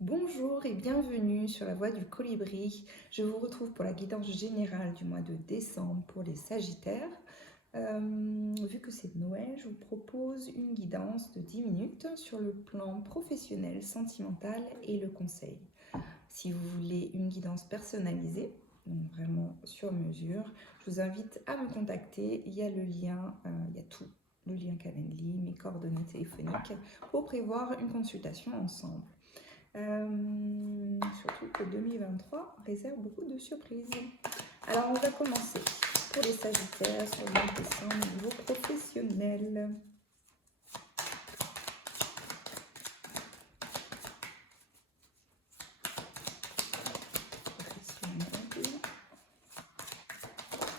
Bonjour et bienvenue sur la voie du colibri. Je vous retrouve pour la guidance générale du mois de décembre pour les Sagittaires. Vu que c'est Noël, je vous propose une guidance de 10 minutes sur le plan professionnel, sentimental et le conseil. Si vous voulez une guidance personnalisée, donc vraiment sur mesure, je vous invite à me contacter. Il y a le lien, il y a tout, le lien Calendly, mes coordonnées téléphoniques pour prévoir une consultation ensemble. Surtout que 2023 réserve beaucoup de surprises. Alors, on va commencer pour les Sagittaires sur le mois de décembre au niveau professionnel.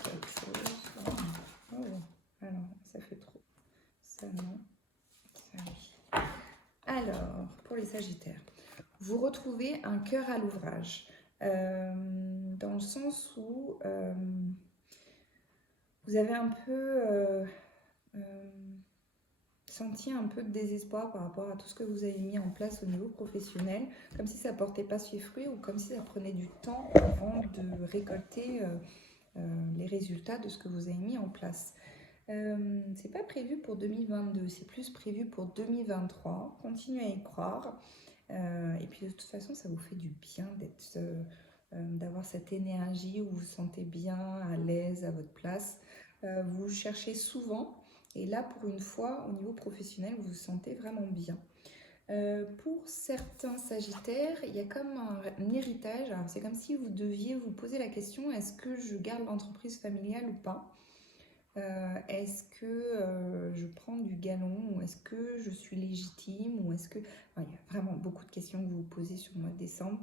Quelque chose. Oh, alors, ça fait trop. Ça, non. Ça, oui. Alors, pour les Sagittaires, vous retrouvez un cœur à l'ouvrage. Dans le sens où vous avez un peu senti un peu de désespoir par rapport à tout ce que vous avez mis en place au niveau professionnel, comme si ça ne portait pas ses fruits ou comme si ça prenait du temps avant de récolter les résultats de ce que vous avez mis en place. C'est pas prévu pour 2022, c'est plus prévu pour 2023. Continuez à y croire. Et puis de toute façon, ça vous fait du bien d'avoir cette énergie où vous vous sentez bien, à l'aise, à votre place. Vous cherchez souvent, et là pour une fois, au niveau professionnel, vous vous sentez vraiment bien. Pour certains Sagittaires, il y a comme un héritage. Alors, c'est comme si vous deviez vous poser la question, est-ce que je garde l'entreprise familiale ou pas? Est-ce que je prends du galon ou est-ce que je suis légitime ou est-ce que... Enfin, il y a vraiment beaucoup de questions que vous vous posez sur le mois de décembre.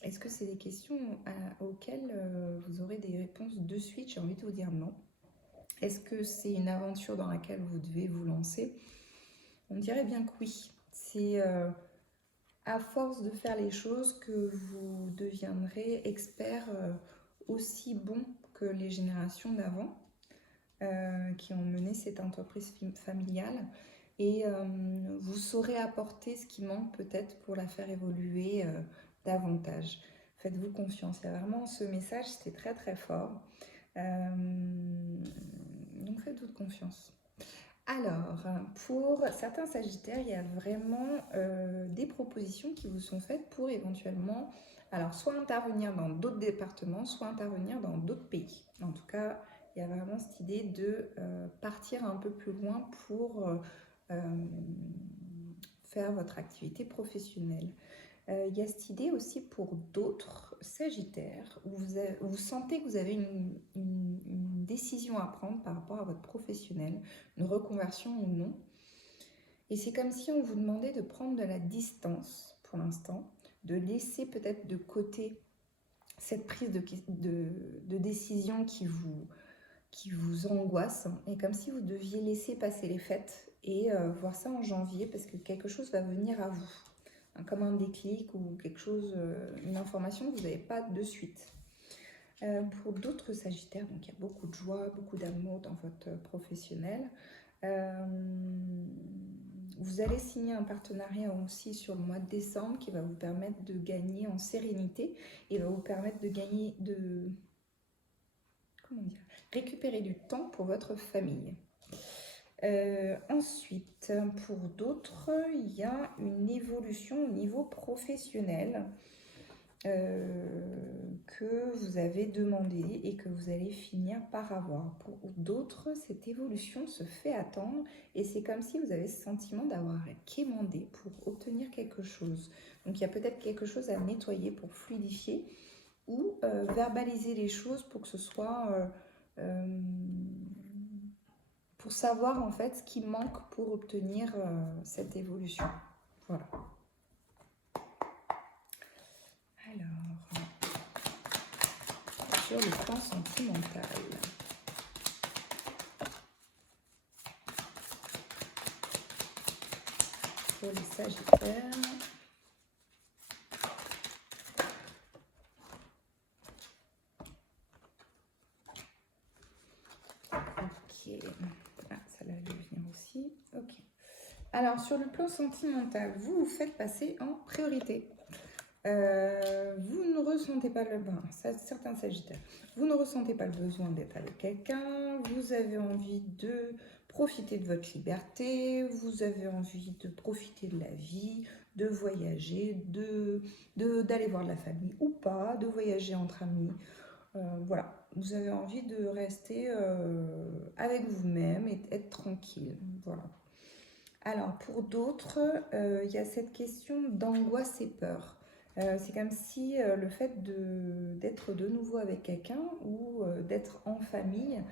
Est-ce que c'est des questions auxquelles vous aurez des réponses de suite? J'ai envie de vous dire non. Est-ce que c'est une aventure dans laquelle vous devez vous lancer? On dirait bien que oui. C'est à force de faire les choses que vous deviendrez expert aussi bon que les générations d'avant qui ont mené cette entreprise familiale. Et vous saurez apporter ce qui manque peut-être pour la faire évoluer davantage. Faites-vous confiance. Il y a vraiment ce message, c'était très très fort. Donc faites-vous confiance. Alors, pour certains Sagittaires, il y a vraiment des propositions qui vous sont faites pour éventuellement, alors soit intervenir dans d'autres départements, soit intervenir dans d'autres pays. En tout cas, il y a vraiment cette idée de partir un peu plus loin pour faire votre activité professionnelle. Il y a cette idée aussi pour d'autres Sagittaires où vous sentez que vous avez une décision à prendre par rapport à votre professionnel, une reconversion ou non. Et c'est comme si on vous demandait de prendre de la distance pour l'instant, de laisser peut-être de côté cette prise de décision qui vous angoisse, et comme si vous deviez laisser passer les fêtes et voir ça en janvier parce que quelque chose va venir à vous. Comme un déclic ou quelque chose, une information que vous n'avez pas de suite. Pour d'autres Sagittaires, donc il y a beaucoup de joie, beaucoup d'amour dans votre professionnel. Vous allez signer un partenariat aussi sur le mois de décembre qui va vous permettre de gagner en sérénité et va vous permettre de gagner, récupérer du temps pour votre famille. Ensuite, pour d'autres, il y a une évolution au niveau professionnel que vous avez demandé et que vous allez finir par avoir. Pour d'autres, cette évolution se fait attendre et c'est comme si vous avez ce sentiment d'avoir quémandé pour obtenir quelque chose. Donc il y a peut-être quelque chose à nettoyer pour fluidifier ou verbaliser les choses pour que ce soit... pour savoir en fait ce qui manque pour obtenir cette évolution. Voilà. Alors, sur le plan sentimental. Pour les Sagittaires. Ok. Ah, ça allait venir aussi. Ok. Alors, sur le plan sentimental, vous vous faites passer en priorité. Vous ne ressentez pas certains Sagittaires, vous ne ressentez pas le besoin d'être avec quelqu'un, vous avez envie de profiter de votre liberté, vous avez envie de profiter de la vie, de voyager, d'aller voir la famille ou pas, de voyager entre amis. Voilà, vous avez envie de rester avec vous-même et être tranquille. Voilà. Alors, pour d'autres, il y a cette question d'angoisse et peur. C'est comme si le fait d'être de nouveau avec quelqu'un ou d'être en famille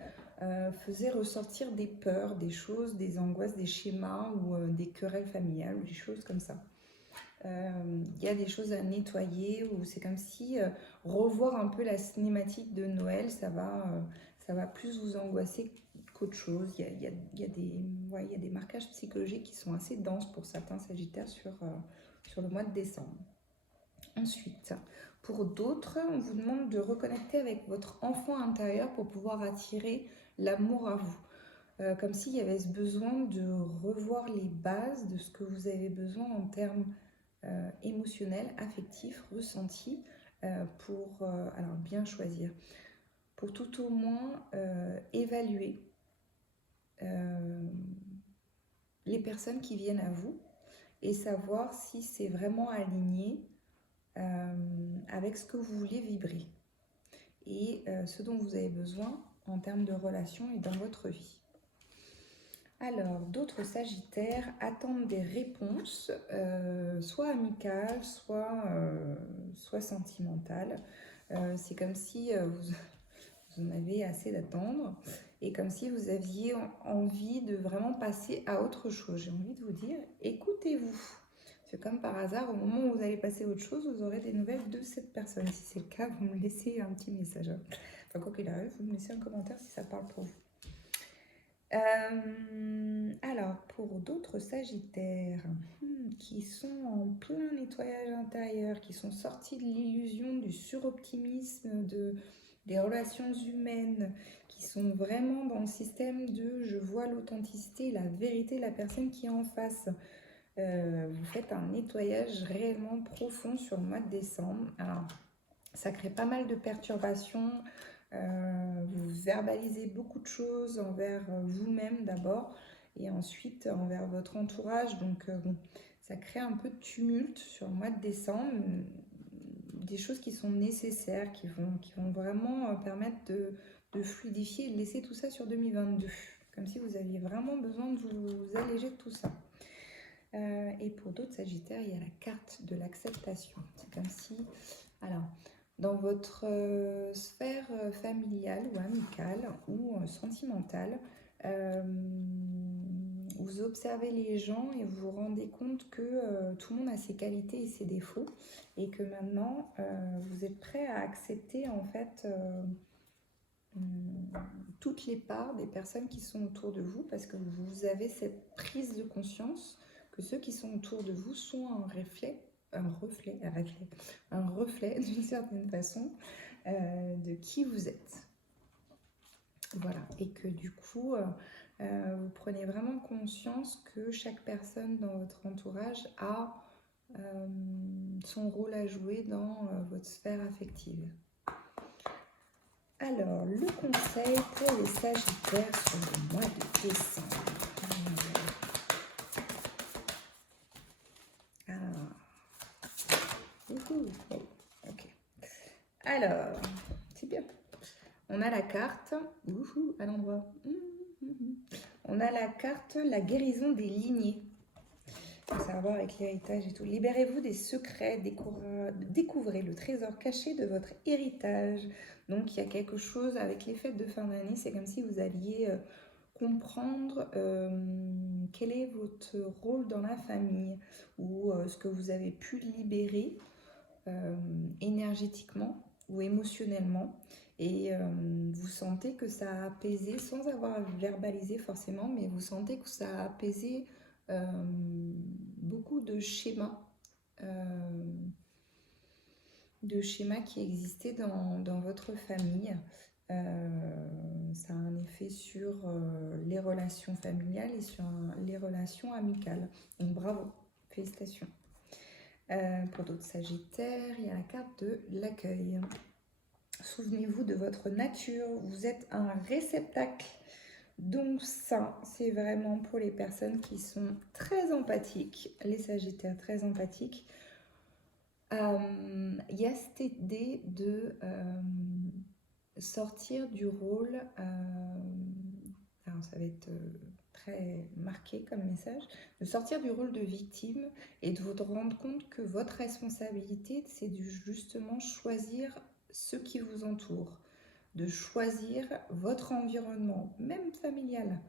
faisait ressortir des peurs, des choses, des angoisses, des schémas ou des querelles familiales ou des choses comme ça. Il y a des choses à nettoyer ou c'est comme si revoir un peu la cinématique de Noël, ça va plus vous angoisser qu'autre chose. Il y a il y a des marquages psychologiques qui sont assez denses pour certains Sagittaires sur le mois de décembre. Ensuite, pour d'autres, on vous demande de reconnecter avec votre enfant intérieur pour pouvoir attirer l'amour à vous. Comme s'il y avait ce besoin de revoir les bases de ce que vous avez besoin en termes émotionnels, affectifs, ressentis, pour alors bien choisir, pour tout au moins évaluer les personnes qui viennent à vous et savoir si c'est vraiment aligné avec ce que vous voulez vibrer et ce dont vous avez besoin en termes de relations et dans votre vie. Alors, d'autres Sagittaires attendent des réponses, soit amicales, soit sentimentales. C'est comme si vous en avez assez d'attendre et comme si vous aviez envie de vraiment passer à autre chose. J'ai envie de vous dire, écoutez-vous. C'est comme par hasard, au moment où vous allez passer à autre chose, vous aurez des nouvelles de cette personne. Si c'est le cas, vous me laissez un petit message. Enfin, quoi qu'il arrive, vous me laissez un commentaire si ça parle pour vous. Alors, pour d'autres Sagittaires qui sont en plein nettoyage intérieur, qui sont sortis de l'illusion du suroptimisme, des relations humaines, qui sont vraiment dans le système de je vois l'authenticité, la vérité de la personne qui est en face, vous faites un nettoyage réellement profond sur le mois de décembre. Alors, ça crée pas mal de perturbations. Vous verbalisez beaucoup de choses envers vous-même d'abord et ensuite envers votre entourage. Donc, bon, ça crée un peu de tumulte sur le mois de décembre. Des choses qui sont nécessaires, qui vont vraiment permettre de fluidifier et de laisser tout ça sur 2022. Comme si vous aviez vraiment besoin de vous alléger de tout ça. Et pour d'autres Sagittaires, il y a la carte de l'acceptation. C'est comme si... Alors, dans votre sphère familiale ou amicale ou sentimentale, vous observez les gens et vous vous rendez compte que tout le monde a ses qualités et ses défauts et que maintenant vous êtes prêt à accepter en fait toutes les parts des personnes qui sont autour de vous parce que vous avez cette prise de conscience que ceux qui sont autour de vous sont un reflet d'une certaine façon de qui vous êtes. Voilà, et que du coup, vous prenez vraiment conscience que chaque personne dans votre entourage a son rôle à jouer dans votre sphère affective. Alors, le conseil pour les Sagittaires sur le mois de décembre. Ok. Alors, c'est bien. On a la carte, à l'endroit. On a la carte, la guérison des lignées. Ça a à voir avec l'héritage et tout. Libérez-vous des secrets, découvrez le trésor caché de votre héritage. Donc, il y a quelque chose avec les fêtes de fin d'année, c'est comme si vous alliez comprendre quel est votre rôle dans la famille ou ce que vous avez pu libérer énergétiquement ou émotionnellement et vous sentez que ça a apaisé sans avoir verbalisé forcément, mais vous sentez que ça a apaisé beaucoup de schémas qui existaient dans votre famille Ça a un effet sur les relations familiales et sur les relations amicales. Donc bravo, félicitations. Pour d'autres Sagittaires, il y a la carte de l'accueil. Souvenez-vous de votre nature, vous êtes un réceptacle. Donc ça, c'est vraiment pour les personnes qui sont très empathiques, les Sagittaires très empathiques. Il y a cette idée de sortir du rôle, alors ça va être très marqué comme message, de sortir du rôle de victime et de vous rendre compte que votre responsabilité, c'est de justement choisir ceux qui vous entourent, de choisir votre environnement, même familial,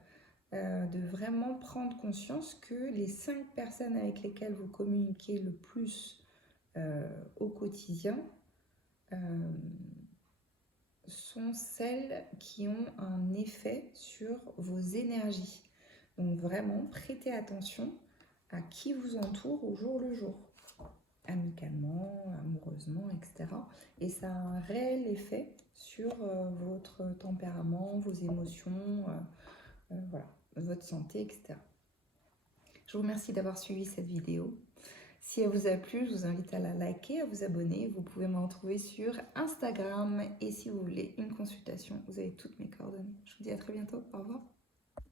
de vraiment prendre conscience que les 5 personnes avec lesquelles vous communiquez le plus au quotidien sont celles qui ont un effet sur vos énergies. Donc vraiment, prêtez attention à qui vous entoure au jour le jour, amicalement, amoureusement, etc. Et ça a un réel effet sur votre tempérament, vos émotions, voilà, votre santé, etc. Je vous remercie d'avoir suivi cette vidéo. Si elle vous a plu, je vous invite à la liker, à vous abonner. Vous pouvez me retrouver sur Instagram. Et si vous voulez une consultation, vous avez toutes mes coordonnées. Je vous dis à très bientôt. Au revoir.